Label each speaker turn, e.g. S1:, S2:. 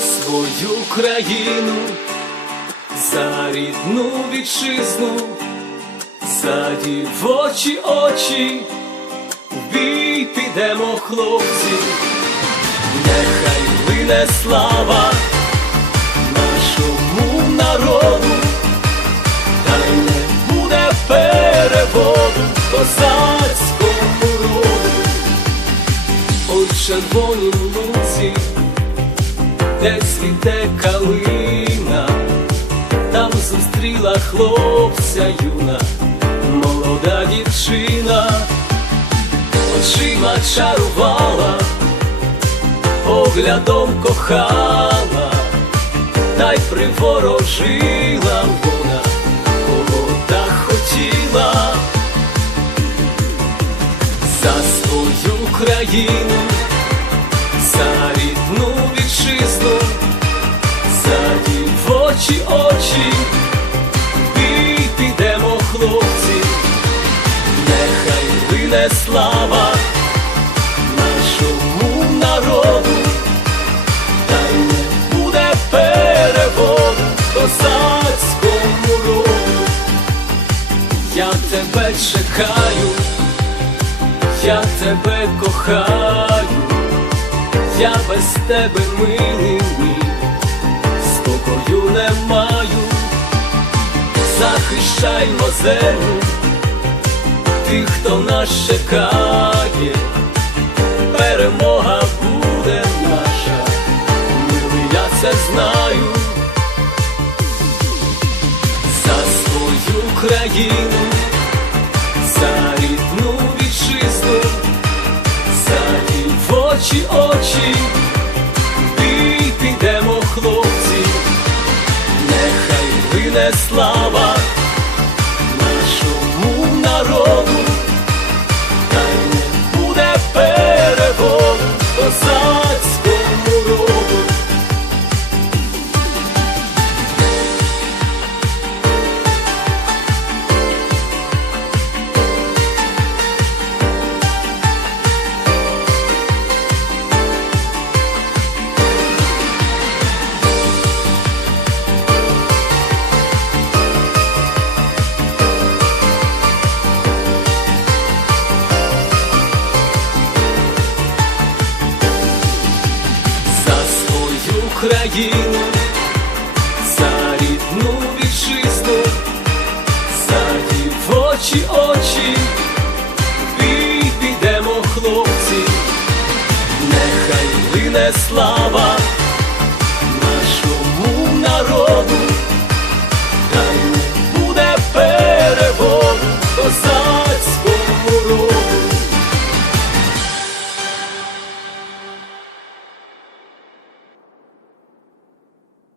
S1: свою країну, за рідну вітчизну, за дівочі очі, в бій підемо, хлопці, нехай лине слава нашому народу, та й не буде переводу козацькому роду. Ой, червонім де цвіте калина, там зустріла хлопця юна, молода дівчина, очима чарувала, поглядом кохала, та й приворожила вона, кого так хотіла. За свою країну, за рідну вітчизну, за дівочі очі, в бій підемо, хлопці, нехай лине слава нашому народу, та й не буде переводу козацькому роду. Я тебе чекаю я тебе кохаю, я без тебе милий мій, спокою не маю, захищаймо землю, тих, хто нас чекає, перемога буде наша, милий, я це знаю, за свою країну за рідну за очі, очі, в бій підемо, хлопці, нехай вине слава свою країну, за рідну вітчизну, за дівочі очі, бій підемо, хлопці, нехай лине слава